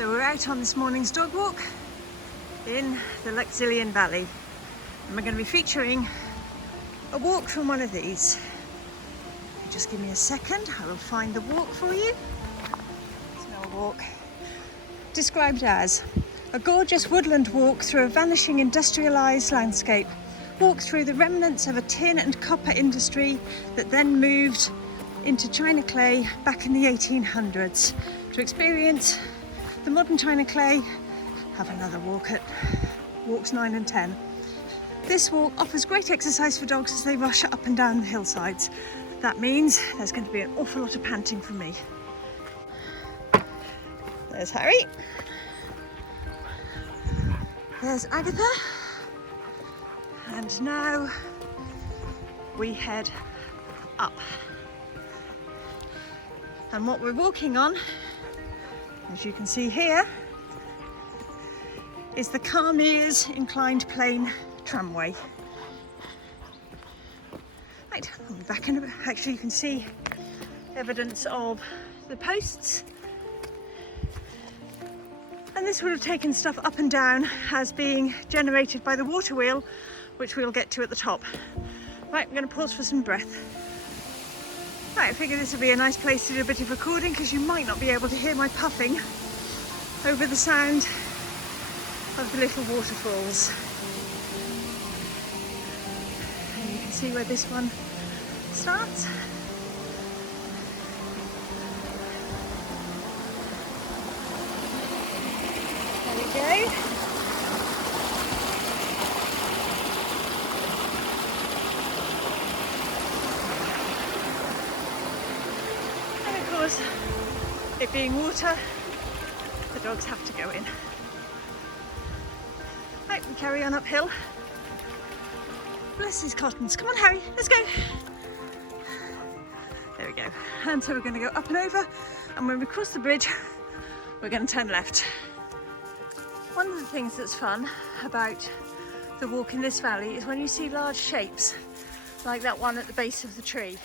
So we're out on this morning's dog walk in the Luxulyan Valley, and we're going to be featuring a walk from one of these. Just give me a second, I will find the walk for you. It's no walk. Described as a gorgeous woodland walk through a vanishing industrialised landscape. Walk through the remnants of a tin and copper industry that then moved into china clay back in the 1800s. To experience the modern china clay, have another walk at walks 9 and 10. This walk offers great exercise for dogs as they rush up and down the hillsides. That means there's going to be an awful lot of panting from me. There's Harry. There's Agatha. And now we head up. And what we're walking on, as you can see here, is the Karmis inclined plane tramway. Right, I'll be back in a bit. Actually, you can see evidence of the posts. And this would have taken stuff up and down as being generated by the water wheel, which we'll get to at the top. Right, I'm going to pause for some breath. Right, I figure this would be a nice place to do a bit of recording because you might not be able to hear my puffing over the sound of the little waterfalls. And you can see where this one starts. There we go. It being water, the dogs have to go in. Right, we carry on uphill. Bless his cottons. Come on, Harry, let's go. There we go. And so we're going to go up and over, and when we cross the bridge, we're going to turn left. One of the things that's fun about the walk in this valley is when you see large shapes, like that one at the base of the tree.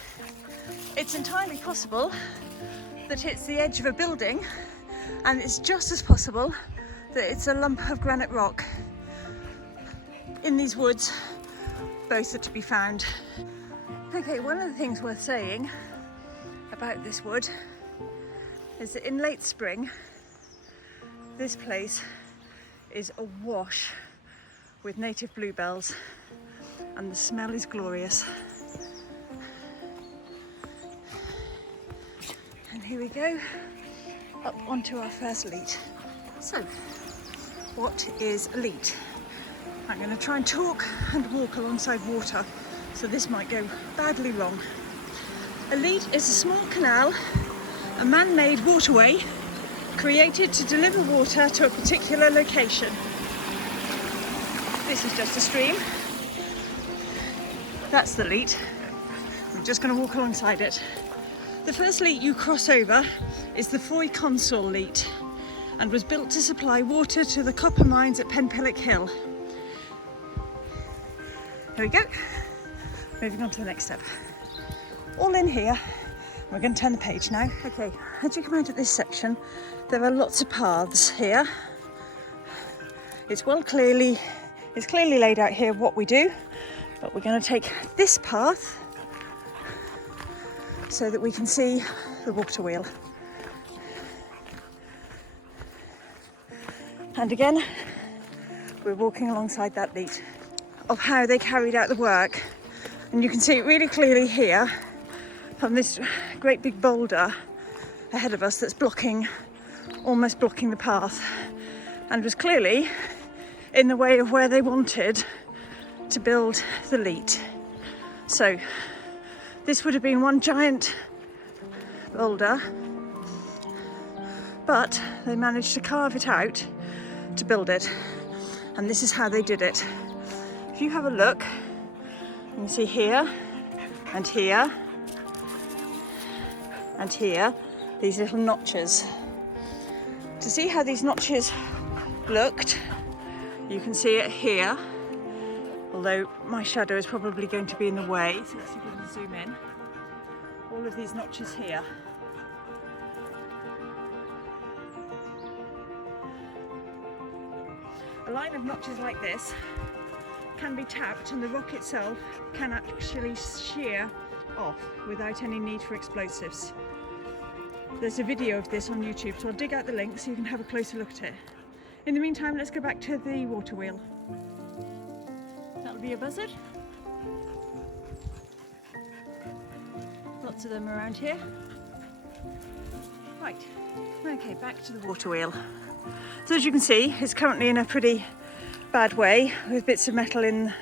It's entirely possible that it's the edge of a building, and it's just as possible that it's a lump of granite rock. In these woods, both are to be found. Okay, one of the things worth saying about this wood is that in late spring, this place is awash with native bluebells, and the smell is glorious. And here we go, up onto our first leat. So, what is a leat? I'm going to try and talk and walk alongside water, so this might go badly wrong. A leat is a small canal, a man-made waterway created to deliver water to a particular location. This is just a stream. That's the leat. I'm just going to walk alongside it. The first leat you cross over is the Fowey leat, and was built to supply water to the copper mines at Penpillick Hill. There we go. Moving on to the next step. All in here. We're going to turn the page now. Okay, as you come out of this section, there are lots of paths here. It's clearly laid out here what we do, but we're going to take this path so that we can see the water wheel. And again, we're walking alongside that lead of how they carried out the work. And you can see it really clearly here from this great big boulder ahead of us that's almost blocking the path, and was clearly in the way of where they wanted to build the leat. So this would have been one giant boulder, but they managed to carve it out to build it, and this is how they did it. If you have a look, you can see here and here and here these little notches. To see how these notches looked, you can see it here, although my shadow is probably going to be in the way, so let's see if we can zoom in. All of these notches here. a line of notches like this can be tapped and the rock itself can actually shear off without any need for explosives. There's a video of this on YouTube, so I'll dig out the link so you can have a closer look at it. In the meantime, let's go back to the water wheel. That'll be a buzzard. Lots of them around here. Right, okay, back to the water wheel. So as you can see, it's currently in a pretty bad way with bits of metal in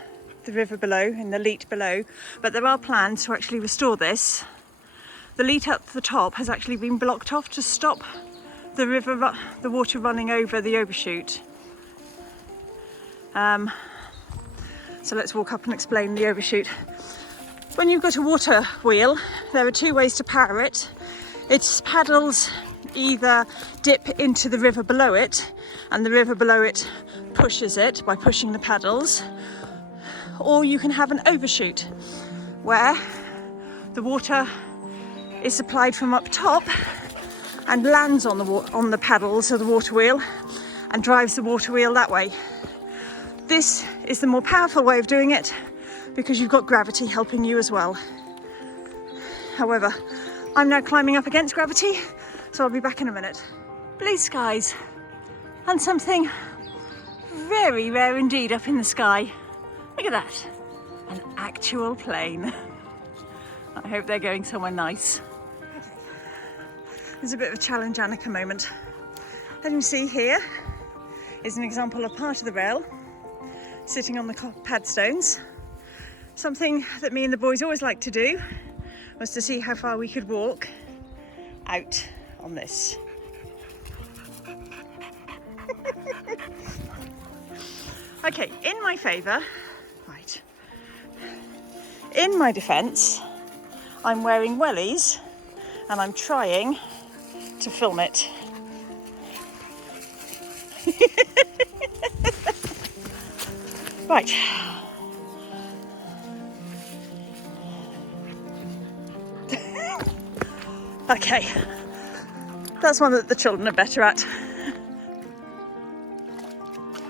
the river below, in the leat below, but there are plans to actually restore this. The leat up the top has actually been blocked off to stop the river, the water running over the overshoot. So let's walk up and explain the overshoot. When you've got a water wheel, there are two ways to power it. Its paddles either dip into the river below it, and the river below it pushes it by pushing the paddles, or you can have an overshoot where the water is supplied from up top and lands on the paddles of the water wheel and drives the water wheel that way. This is the more powerful way of doing it because you've got gravity helping you as well. However, I'm now climbing up against gravity, so I'll be back in a minute. Blue skies and something very rare indeed up in the sky. Look at that, an actual plane. I hope they're going somewhere nice. There's a bit of a challenge Annika moment. As you can see here is an example of part of the rail sitting on the padstones. Something that me and the boys always liked to do was to see how far we could walk out on this. Okay, in my favour, right, in my defence, I'm wearing wellies and I'm trying to film it. Right. Okay, that's one that the children are better at.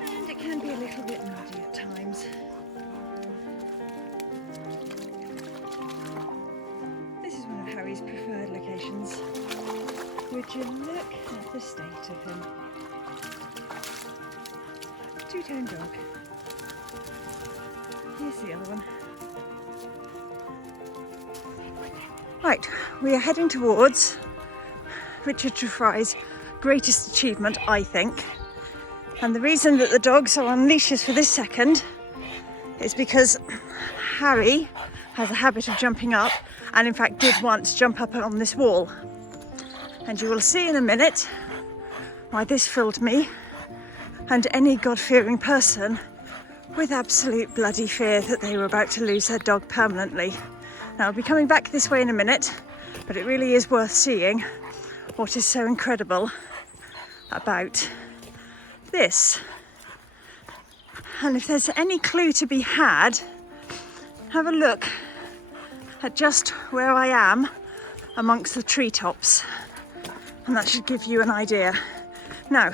And it can be a little bit muddy at times. This is one of Harry's preferred locations. Would you look at the state of him? Two-tone dog. Here's the other one. Right, we are heading towards Richard Fry's greatest achievement, I think. And the reason that the dogs are on leashes for this second is because Harry has a habit of jumping up, and in fact did once jump up on this wall. And you will see in a minute why this filled me and any God-fearing person with absolute bloody fear that they were about to lose their dog permanently. Now, I'll be coming back this way in a minute, but it really is worth seeing what is so incredible about this. And if there's any clue to be had, have a look at just where I am amongst the treetops, and that should give you an idea. Now,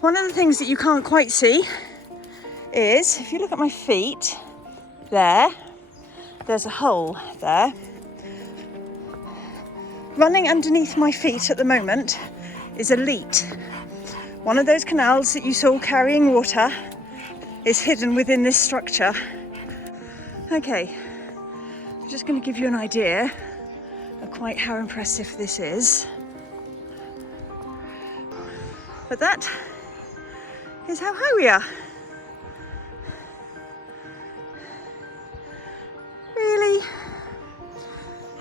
one of the things that you can't quite see is, if you look at my feet, there's a hole there. Running underneath my feet at the moment is a leat. One of those canals that you saw carrying water is hidden within this structure. Okay, I'm just going to give you an idea of quite how impressive this is. But that is how high we are. Really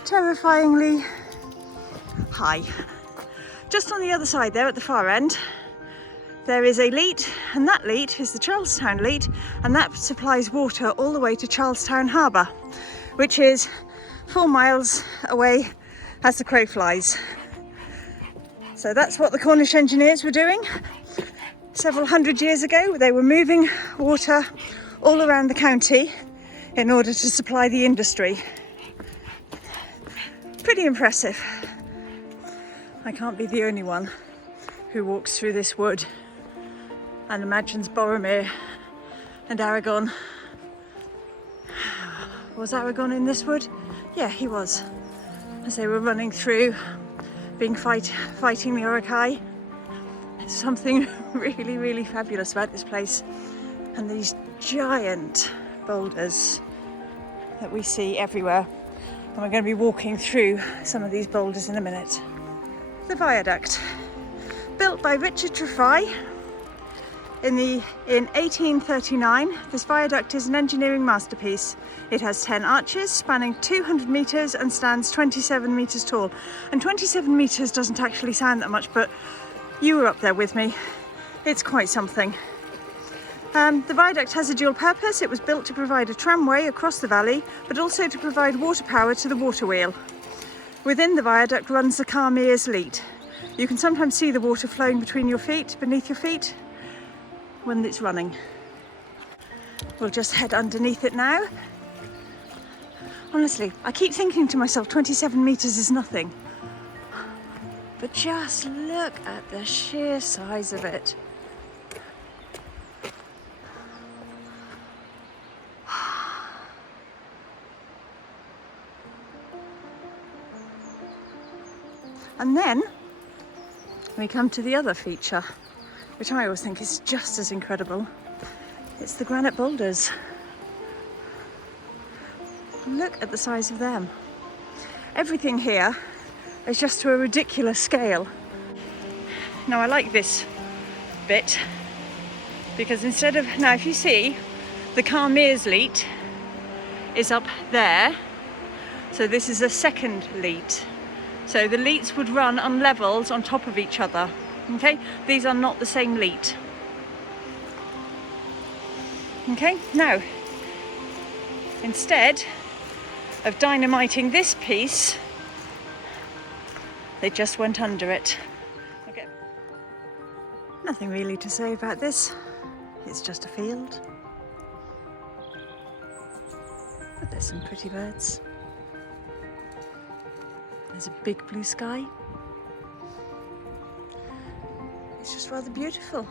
terrifyingly high. Just on the other side there at the far end, there is a leat, and that leat is the Charlestown leat, and that supplies water all the way to Charlestown Harbour, which is 4 miles away as the crow flies. So that's what the Cornish engineers were doing several hundred years ago. They were moving water all around the county in order to supply the industry. Pretty impressive. I can't be the only one who walks through this wood and imagines Boromir and Aragorn. Was Aragorn in this wood? Yeah, he was. As they were running through, fighting the Uruk-hai. There's something really, really fabulous about this place. And these giant boulders that we see everywhere. And we're going to be walking through some of these boulders in a minute. The viaduct, built by Richard Truro in 1839. This viaduct is an engineering masterpiece. It has 10 arches spanning 200 metres and stands 27 metres tall. And 27 metres doesn't actually sound that much, but you were up there with me. It's quite something. The viaduct has a dual purpose. It was built to provide a tramway across the valley, but also to provide water power to the water wheel. Within the viaduct runs the Karmis leat. You can sometimes see the water flowing between your feet, beneath your feet, when it's running. We'll just head underneath it now. Honestly, I keep thinking to myself 27 metres is nothing. But just look at the sheer size of it. And then we come to the other feature, which I always think is just as incredible. It's the granite boulders. Look at the size of them. Everything here is just to a ridiculous scale. Now I like this bit because instead of, now if you see, the Karmis leat is up there. So this is a second leat. So the leats would run on levels on top of each other. Okay, these are not the same leat. Okay, now instead of dynamiting this piece, they just went under it. Okay. Nothing really to say about this. It's just a field. But there's some pretty birds. There's a big blue sky. It's just rather beautiful.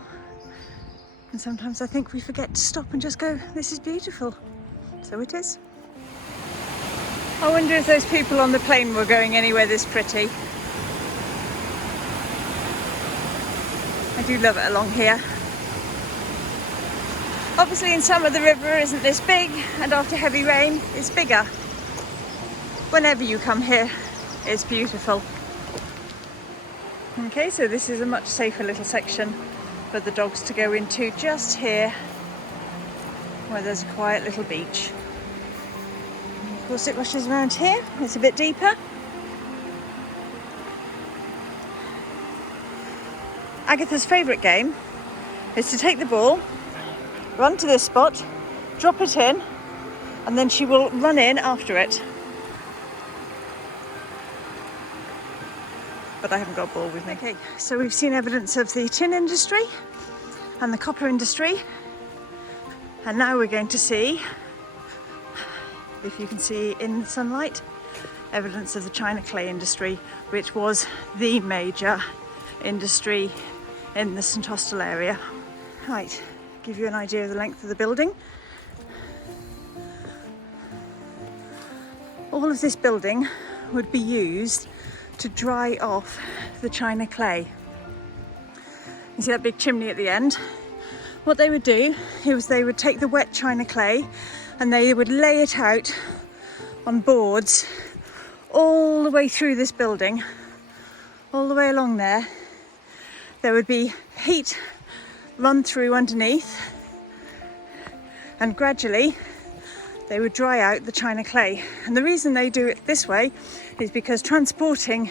And sometimes I think we forget to stop and just go, this is beautiful. So it is. I wonder if those people on the plane were going anywhere this pretty. I do love it along here. Obviously in summer the river isn't this big, and after heavy rain it's bigger. Whenever you come here, it's beautiful. Okay, so this is a much safer little section for the dogs to go into just here, where there's a quiet little beach. And of course it rushes around here, it's a bit deeper. Agatha's favourite game is to take the ball, run to this spot, drop it in, and then she will run in after it. But I haven't got a ball with me. Okay, so we've seen evidence of the tin industry and the copper industry, and now we're going to see, if you can see in the sunlight, evidence of the China clay industry, which was the major industry in the St Austell area. Right, give you an idea of the length of the building. All of this building would be used to dry off the China clay. You see that big chimney at the end? What they would do is they would take the wet China clay and they would lay it out on boards all the way through this building, all the way along there. There would be heat run through underneath, and gradually they would dry out the China clay. And the reason they do it this way is because transporting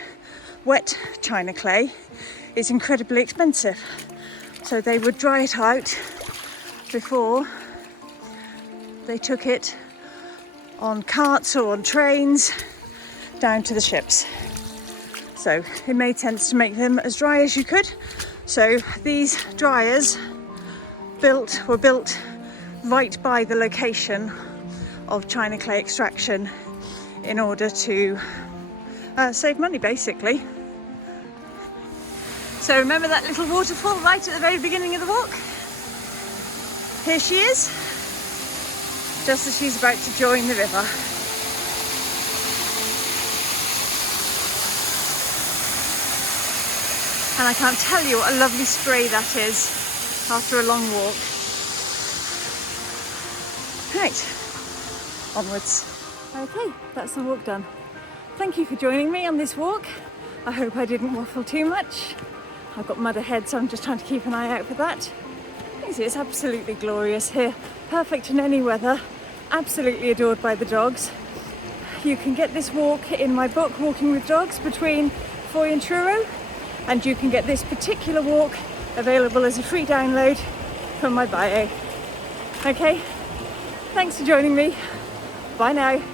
wet China clay is incredibly expensive. So they would dry it out before they took it on carts or on trains down to the ships. So it made sense to make them as dry as you could. So these dryers were built right by the location of China clay extraction in order to save money, basically. So remember that little waterfall right at the very beginning of the walk? Here she is, just as she's about to join the river. And I can't tell you what a lovely spray that is after a long walk. Right, onwards. Okay, that's the walk done. Thank you for joining me on this walk. I hope I didn't waffle too much. I've got mud ahead, so I'm just trying to keep an eye out for that. You see, it's absolutely glorious here. Perfect in any weather. Absolutely adored by the dogs. You can get this walk in my book, Walking with Dogs, between Fowey and Truro. And you can get this particular walk available as a free download from my bio. Okay, thanks for joining me. Bye now.